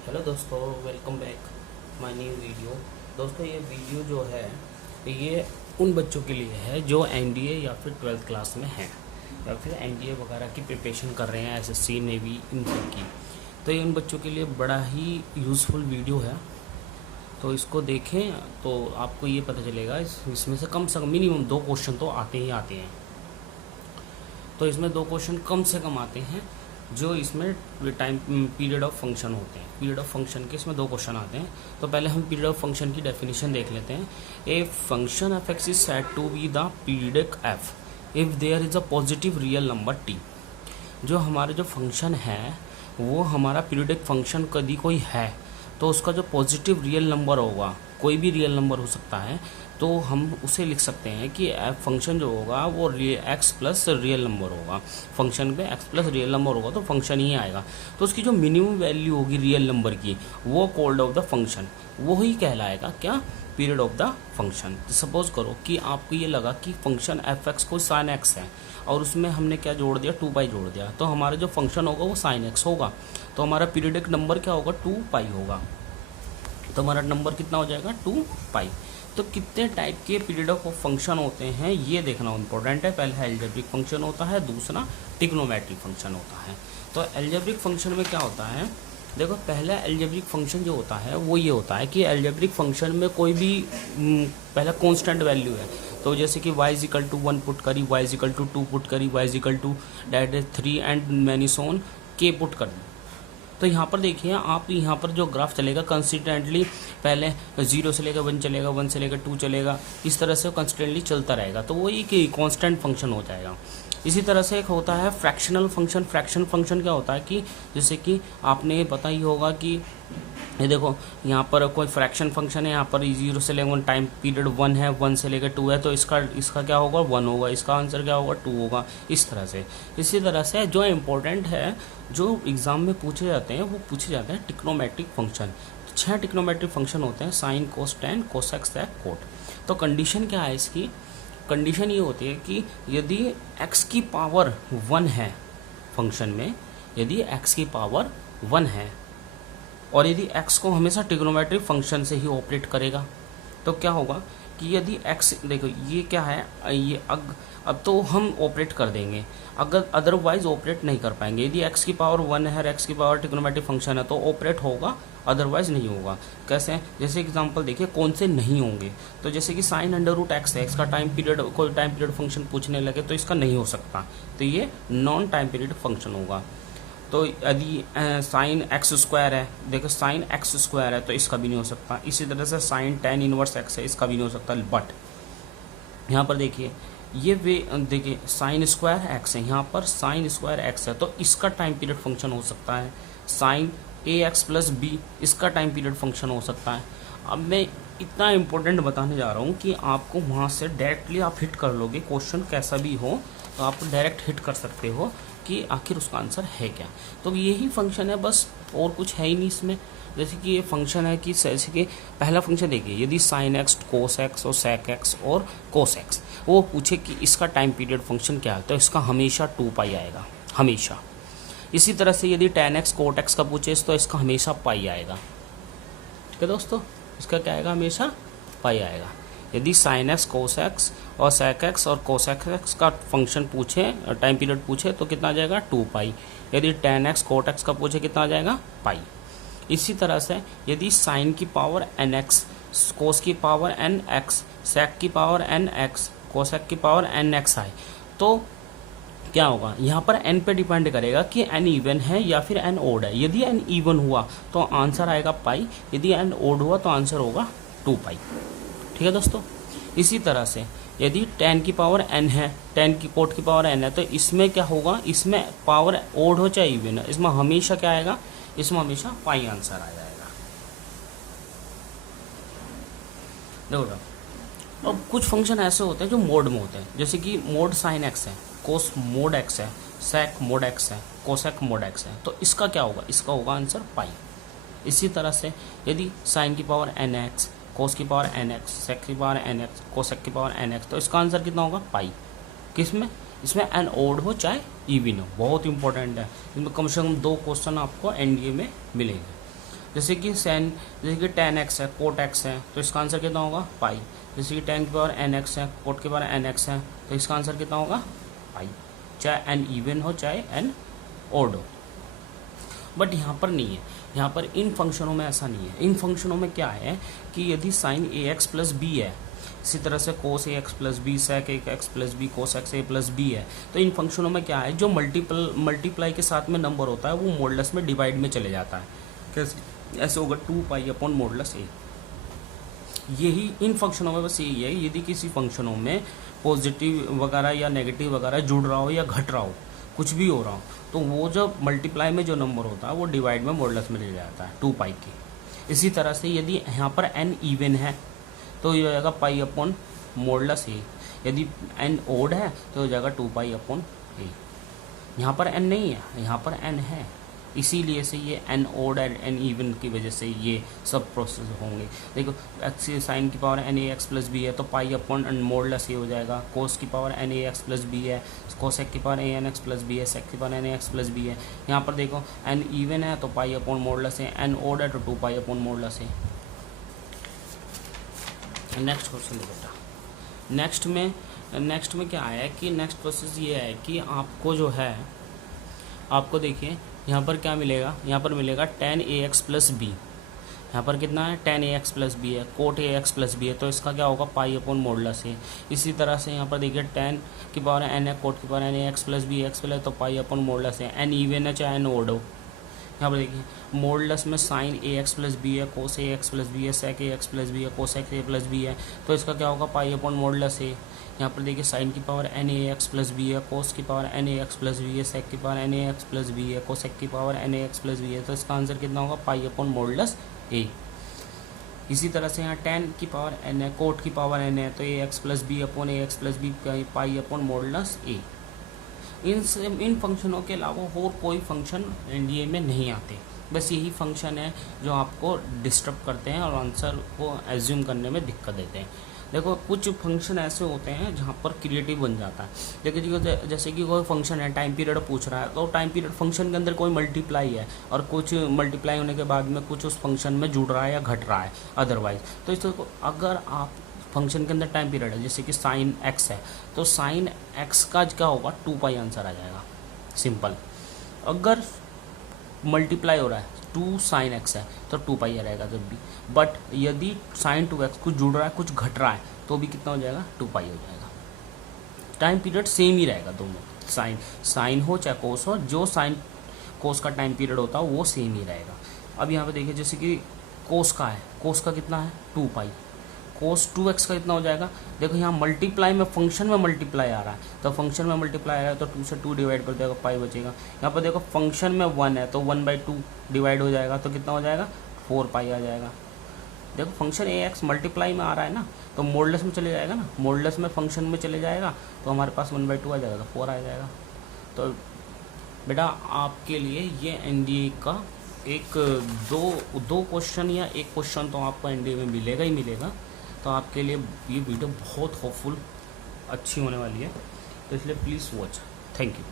Hello दोस्तों, welcome back my new video. दोस्तों ये वीडियो जो है ये उन बच्चों के लिए है जो एनडीए या फिर 12th क्लास में हैं या फिर एनडीए वगैरह की प्रिपरेशन कर रहे हैं, एसएससी नेवी इन सब की। तो ये उन बच्चों के लिए बड़ा ही यूज़फुल वीडियो है। तो इसको देखें तो आपको ये पता चलेगा इसमें से कम मिनिमम 2 क्वेश्चन तो आते ही आते हैं। तो इसमें 2 क्वेश्चन कम से कम आते हैं जो इसमें टाइम पीरियड ऑफ फंक्शन होते हैं। पीरियड ऑफ फंक्शन के इसमें 2 क्वेश्चन आते हैं। तो पहले हम पीरियड ऑफ फंक्शन की डेफिनेशन देख लेते हैं। A function f x is said to be the periodic f if there is a positive real number t. जो हमारा जो फंक्शन है वो हमारा पीरियडिक फंक्शन कभी कोई है तो उसका जो पॉजिटिव रियल नंबर होगा, कोई भी रियल नंबर हो सकता है, तो हम उसे लिख सकते हैं कि फंक्शन जो होगा वो एक्स प्लस रियल नंबर होगा। फंक्शन पे एक्स प्लस रियल नंबर होगा तो फंक्शन ही आएगा। तो उसकी जो मिनिमम वैल्यू होगी रियल नंबर की वो कॉल्ड ऑफ द फंक्शन, वो ही कहलाएगा क्या, period of the function. Suppose करो कि आपको ये लगा कि फंक्शन एफ एक्स को साइन एक्स है और उसमें हमने क्या जोड़ दिया, 2 पाई जोड़ दिया, तो हमारा जो फंक्शन होगा वो साइन एक्स होगा। तो हमारा पीरियडिक नंबर क्या होगा, 2 पाई होगा। तो हमारा नंबर कितना हो जाएगा, 2 पाई। तो कितने टाइप के पीरियड ऑफ फंक्शन होते हैं ये देखना इंपॉर्टेंट है। पहला एल्जेब्रिक फंक्शन होता है, दूसरा ट्रिग्नोमेट्रिक फंक्शन होता है। तो एल्जेब्रिक फंक्शन में क्या होता है, देखो पहला एल्जेब्रिक फंक्शन जो होता है वो ये होता है कि एल्जेब्रिक फंक्शन में कोई भी पहला कांस्टेंट वैल्यू है। तो जैसे कि y इक्वल टू 1 पुट करी, y इक्वल टू 2 पुट करी, y equal to 3 and many so on k put कर दी। तो यहाँ पर देखिए आप, यहाँ पर जो ग्राफ चलेगा कंसिस्टेंटली पहले 0 से लेकर 1 चलेगा, 1 से लेकर 2 चलेगा, इस तरह से कंसिस्टेंटली चलता रहेगा। तो वो एक कांस्टेंट फंक्शन हो जाएगा। इसी तरह से एक होता है फ्रैक्शनल फंक्शन। फ्रैक्शन फंक्शन क्या होता है कि जैसे कि आपने पता ही होगा कि ये देखो यहाँ पर कोई फ्रैक्शन फंक्शन है, यहाँ पर 0 से लेकर 1 टाइम पीरियड 1 है, 1 से लेकर 2 है, तो इसका क्या होगा, 1 होगा, इसका आंसर क्या होगा, 2 होगा, इस तरह से। इसी तरह से जो इम्पोर्टेंट है जो एग्जाम में पूछे जाते हैं वो पूछे जाते हैं ट्रिग्नोमेट्रिक फंक्शन। 6 ट्रिग्नोमेट्रिक फंक्शन होते हैं, साइन, कोस, टैन, कोसेक, सेक, कोट। तो कंडीशन क्या है इसकी, कंडीशन ये होती है कि यदि x की पावर 1 है फंक्शन में, यदि x की पावर 1 है और यदि x को हमेशा ट्रिग्नोमेट्रिक फंक्शन से ही ऑपरेट करेगा तो क्या होगा कि यदि x, देखो ये क्या है, ये अब तो हम ऑपरेट कर देंगे, अगर अदरवाइज ऑपरेट नहीं कर पाएंगे। यदि x की पावर 1 है और x की पावर ट्रिग्नोमेट्रिक फंक्शन है तो ऑपरेट होगा, अदरवाइज नहीं होगा। कैसे, जैसे एग्जांपल देखिए कौन से नहीं होंगे। तो जैसे कि साइन अंडर रूट एक्स है, इसका टाइम पीरियड, कोई टाइम पीरियड फंक्शन पूछने लगे तो इसका नहीं हो सकता, तो ये नॉन टाइम पीरियड फंक्शन होगा। तो यदि साइन एक्स स्क्वायर है, देखो साइन एक्स स्क्वायर है तो इसका भी नहीं हो सकता। इसी तरह से साइन tan इनवर्स एक्स है, इसका भी नहीं हो सकता। बट यहाँ पर देखिए ये वे, देखिए साइन स्क्वायर एक्स है, यहाँ पर साइन स्क्वायर एक्स है तो इसका टाइम पीरियड फंक्शन हो सकता है। साइन ए एक्स प्लस बी, इसका टाइम पीरियड फंक्शन हो सकता है। अब मैं इतना इम्पोर्टेंट बताने जा रहा हूँ कि आपको वहाँ से डायरेक्टली आप हिट कर लोगे, क्वेश्चन कैसा भी हो तो आप डायरेक्ट हिट कर सकते हो कि आखिर उसका आंसर है क्या। तो यही फंक्शन है बस, और कुछ है ही नहीं इसमें। जैसे कि ये फंक्शन है कि जैसे कि पहला फंक्शन देखिए, यदि साइन एक्स, कोस एक्स और सेक एक्स और कोस एक्स, वो पूछे कि इसका टाइम पीरियड फंक्शन क्या है तो इसका हमेशा 2 पाई आएगा, हमेशा। इसी तरह से यदि tan एक्स, कोट एक्स का पूछे तो इसका हमेशा पाई आएगा। ठीक है दोस्तों, इसका क्या आएगा, हमेशा पाई आएगा। यदि साइन एक्स, कोस एक्स और सेक एक्स और कोसेक एक्स का फंक्शन पूछे, टाइम पीरियड पूछे तो कितना आ जाएगा, 2 पाई। यदि tan एक्स, कोट एक्स का पूछे कितना आ जाएगा, पाई। इसी तरह से यदि साइन की पावर n एक्स, कोस की पावर n एक्स, सेक की पावर n एक्स, कोसेक की पावर n एक्स आए तो क्या होगा, यहाँ पर n पे डिपेंड करेगा कि n इवन है या फिर n ओड है। यदि n इवन हुआ तो आंसर आएगा पाई, यदि n ओड हुआ तो आंसर होगा 2 पाई। ठीक है दोस्तों, इसी तरह से यदि tan की पावर n है, tan की कोट की पावर n है तो इसमें क्या होगा, इसमें पावर ओड हो चाहे इवन है, इसमें हमेशा क्या आएगा, इसमें हमेशा पाई आंसर आ जाएगा। देखो अब कुछ फंक्शन ऐसे होते हैं जो मोड में होते हैं, जैसे कि मोड साइन एक्स है, कोस मोड एक्स है, सेक मोड एक्स है, कोसेक मोड एक्स है, तो इसका क्या होगा, इसका होगा आंसर पाई। इसी तरह से यदि साइन की पावर n एक्स, कोस की पावर n एक्स, सेक की पावर n एक्स, कोसेक की पावर n एक्स, तो इसका आंसर कितना होगा, पाई। किसमें, इसमें n ओड हो चाहे इवन हो, बहुत इंपॉर्टेंट है। इसमें कम से कम 2 क्वेश्चन आपको एनडीए में मिलेंगे। जैसे कि tan x है, cot x है, तो इसका आंसर कितना होगा पाई। जैसे कि tan की पावर nx है, cot की पावर nx है, तो इसका आंसर कितना होगा पाई, चाहे n इवन हो चाहे n ओड हो। बट यहाँ पर नहीं है, यहाँ पर इन फंक्शनों में ऐसा नहीं है। इन फंक्शनों में क्या है कि यदि साइन ax प्लस बी है, इसी तरह से cos ax plus b sec x plus b cos x a plus b है, तो इन फंक्शनों में क्या है, जो मल्टीप्लाई के साथ में नंबर होता है वो मॉडुलस में डिवाइड में चले जाता है। कैसे? ऐसे होगा 2 पाई अपॉन मॉडुलस a। यही इन फंक्शनों में बस यही है, यदि किसी फंक्शनों में पॉजिटिव वगैरह या नेगेटिव वगैरह जुड़ रहा हो या घट रहा हो, कुछ भी हो रहा हो, तो वो जो मल्टीप्लाई में जो नंबर होता है वो डिवाइड में मॉडुलस में ले जाता है 2 पाई के। इसी तरह से यदि यहाँ पर n इवन है तो ये हो जाएगा पाई अपॉन मॉडुलस a, यदि n ओड है तो हो जाएगा 2 पाई अपॉन a। यहाँ पर n नहीं है, यहाँ पर n है, इसीलिए से ये n odd and n even की वजह से ये सब प्रोसेस होंगे। देखो x साइन की power n a x plus b है तो पाई अपॉन मॉडुलस a हो जाएगा। कोस की power n a x plus b है, कोसेक की power a n x plus b है, सेक की power n a x plus b है। यहाँ पर देखो n इवन है तो pi upon modulus a, n odd है तो 2 pi upon modulus a। Next question बेटा, नेक्स्ट में क्या है कि नेक्स्ट प्रोसेस ये है कि आपको जो है, आपको देखिए यहाँ पर क्या मिलेगा, यहाँ पर मिलेगा tan ax प्लस बी। यहाँ पर कितना है tan ax प्लस बी है, कोट ax प्लस बी है, तो इसका क्या होगा पाई अपॉन मॉडुलस है। इसी तरह से यहाँ पर देखिए tan की पावर n है, कोट की power n ax plus b x plus, तो पाई अपॉन मॉडुलस है। n इवन है चाहे n ओड हो। यहाँ पर देखिए मॉडुलस में साइन ax प्लस बी है, कोस ax प्लस बी है, सेक ax प्लस बी है, कोसेक a प्लस बी है, तो इसका क्या होगा पाई अपॉन मॉडुलस है। यहाँ पर देखिए साइन की power n ax plus b है, कोस की power n ax plus b है, सेक की power n ax plus b है, कोसेक की power n ax plus b है, तो इसका आंसर कितना होगा पाई अपॉन मॉडुलस a। इसी तरह से यहाँ tan की पावर n है, कोट की पावर n है, तो ax plus b upon ax plus b pi upon modulus a। इन फंक्शनों के अलावा और कोई फंक्शन एनडीए में नहीं आते, बस यही फंक्शन है जो आपको डिस्टर्ब करते हैं और आंसर को एज्यूम करने में दिक्कत देते हैं। देखो कुछ फंक्शन ऐसे होते हैं जहाँ पर क्रिएटिव बन जाता है। देखिए जैसे कि कोई फंक्शन है, टाइम पीरियड पूछ रहा है, तो टाइम पीरियड फंक्शन के अंदर कोई मल्टीप्लाई है और कुछ मल्टीप्लाई होने के बाद में कुछ उस फंक्शन में जुड़ रहा है या घट रहा है अदरवाइज। तो इसको अगर आप फंक्शन के अंदर टाइम पीरियड है, जैसे कि साइन x है, तो साइन x का क्या होगा 2 पाई आंसर आ जाएगा, सिंपल। अगर मल्टीप्लाई हो रहा है 2 साइन x है तो 2 पाई आ जाएगा जब भी। बट यदि साइन 2x कुछ जुड़ रहा है कुछ घट रहा है तो भी कितना हो जाएगा 2 पाई हो जाएगा। टाइम पीरियड सेम ही रहेगा दोनों, साइन हो चाहे कोस हो, जो साइन कोस का टाइम पीरियड होता है वो सेम ही रहेगा। अब यहाँ पे देखिए जैसे कि कोस का है, कोस का कितना है 2 पाई, कोस 2x का कितना हो जाएगा। देखो यहाँ मल्टीप्लाई में फंक्शन में मल्टीप्लाई आ रहा है, तो फंक्शन में मल्टीप्लाई आ रहा है तो 2 से 2 डिवाइड कर देगा, पाई बचेगा। यहाँ पर देखो फंक्शन में 1 है तो 1/2 डिवाइड हो जाएगा, तो कितना हो जाएगा 4 पाई आ जाएगा। देखो फंक्शन ax मल्टीप्लाई में आ रहा है ना, तो मॉडुलस में चले जाएगा ना, मॉडुलस में फंक्शन में चले जाएगा तो हमारे पास 1/2 आ जाएगा, तो 4 आ जाएगा। तो बेटा आपके लिए ये एनडीए का एक दो क्वेश्चन या एक क्वेश्चन तो आपको एनडीए में मिलेगा ही मिलेगा। तो आपके लिए ये वीडियो बहुत होपफुल अच्छी होने वाली है, तो इसलिए प्लीज़ वॉच। Thank you.